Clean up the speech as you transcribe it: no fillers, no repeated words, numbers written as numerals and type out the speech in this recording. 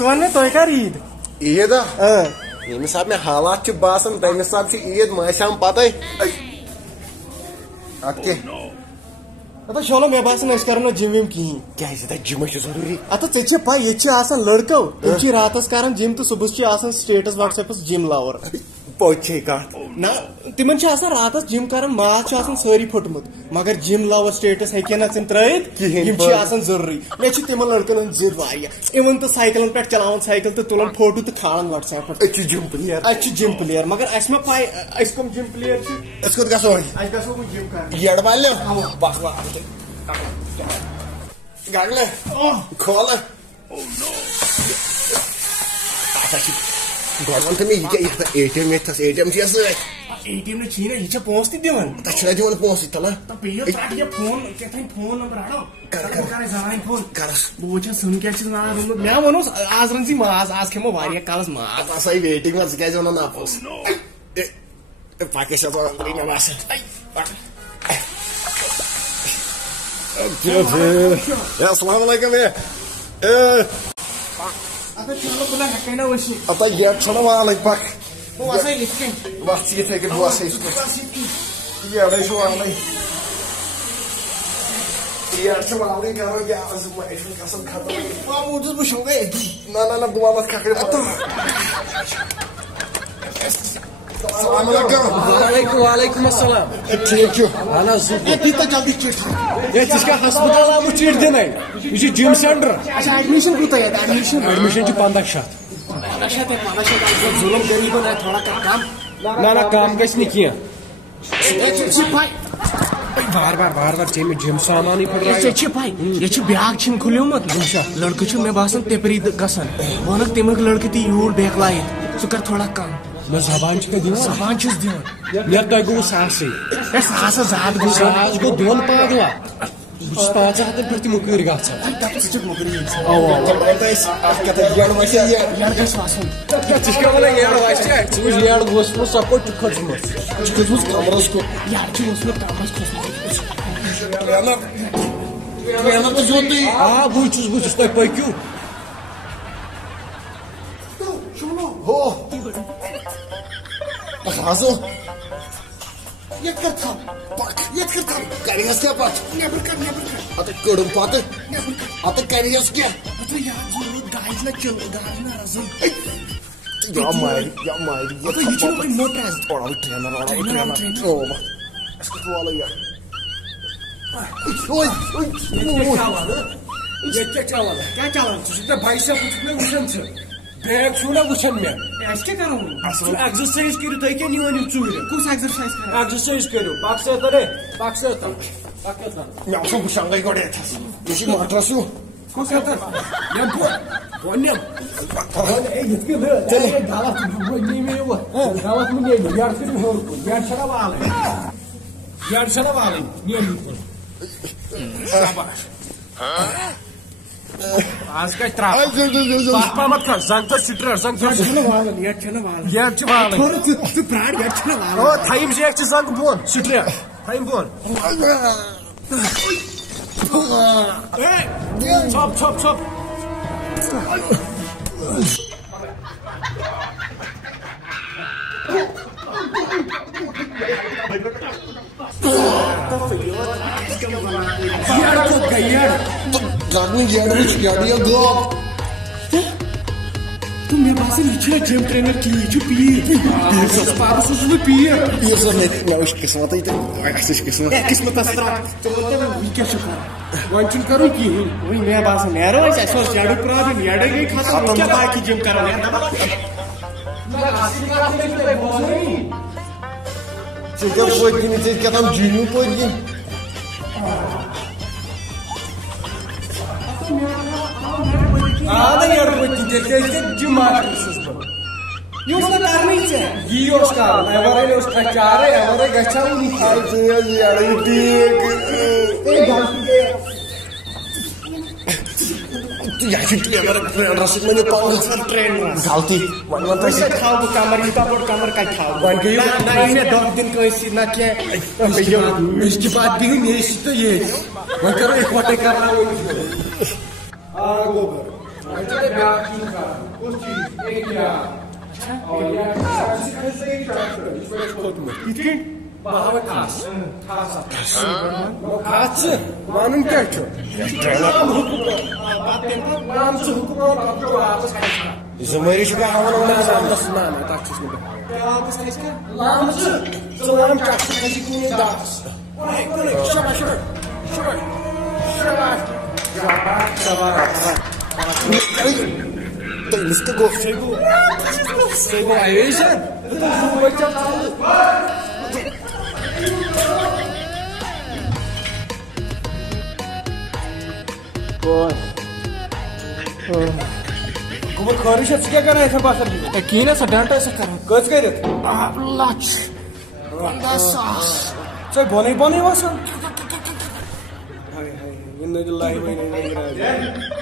One तुह कर ईद ईद ये हिसाब में हालात बासान तम हिसाब से ईद माशाम पत अत चलो मे बासान करो जिम विम कहें क्या जिम जरूरी अत ऐ पा ये लड़को तुम रात कर जिम तो सुबह स्टेटस व्हाट्सएपस जिम लावर पोचे कत ना तिम रात जिम कर माज सारी फुटमुत मगर जिम लावर स्टेटस हे ना त्रित जरूरी मे तिम लड़कन जिद इवन तो साइकिल पे चलान साइकिल तो तुलान फोटो तो खान व्हाट्सएप जिम प्लेयर मगर अस मे पाई कम जिम प्लेयर जिम कर खोल गोवन मे एटीएम एटीएम एटीएम यह पोस दिवान दिवान पोस तला फोन फोन नंबर फोन बह सुन क्या मे वो आज रन माज आज खेमो कलस माज वेटिंग मज क्या वन आपोस पाकिस्तान अत गेट छो वाल पक वस ये वाल गेट वाल ना दुआल वालेकुम अस्सलाम ठीक जल्दी हस्पताल आमुत चिट दिन यह जिम सेंटर एडमिशन कूत एडमिशन 1500 जुलम गरीबन थोड़ा कम ना कम गि बार बार चेम जिम सामान पाई ये ब्या जिम खुलियोमुत लड़के मे बासान तेपरी गसान वनक तमिक लड़के ती यूर बेक लाइट सह कर थोड़ा कम मैं जबान जबान दिवान मे तह गो सास गो दोन पागला बस 500 पे मुकर ग सपोर्ट कमरस को बुझ तुम पक्यू Razzo. Jetzt wird dran. Kann ich das kaputt? Never kann. Hat er gut und Pate? Hat er keine Jaske? Hat er ja, so gut Geist na chill, Geist na Razzo. Ja, mein. Hat er jetzt noch ein Motor? Oder ein Trainer. Oh, es geht wohl ja. क्या चावाला तुझे भाई से पूछने वुचन bag छूना वुचन मे क्या करूं exercise करू तुम क्या वन चूर कुछ एक्सरसाइज करू पाक मैं उसको बुशंगा गोड़े किसी माट्रस यू कुछ आज का पापा मत खा जंग तो सिटर जंग तो ओ थाइम जे एक जंग बोन सिटर थाइम बोन चप तुम मे बासन यह जिम ट्रेनर की पीर पीर किस्मत किस्मत वन करो कहीं मे बासन नेरो जड़ प्रॉब्लम यड़ गई खत्म क्या बाकी जिम करो जीनू पे जिम गलती कमर कमर का दिन ना क्या इसके बाद तो ये करो इकट्ठे करना Aja biar juga. Kursi, ya. Oh ya, saya tractor. Itu kotmu. Itu bahwa khas. Khas. Manum kerja. Manum hukum apa saja. Zamari juga hawan Mana tak sih. Lamsı, zamanım kaçtı, kazıklığı dağız. Şabaş. Mesti go. Sego ayısan. Bu bacak aldı. Kumar karışa çıkıyor kan ऐसा basar gibi. Kine sa danta sa kar. Kaç kaydet? Laç. Randa sas. Sen bani vasan. Hay. İnna lillahi ve inna ileyhi raciun.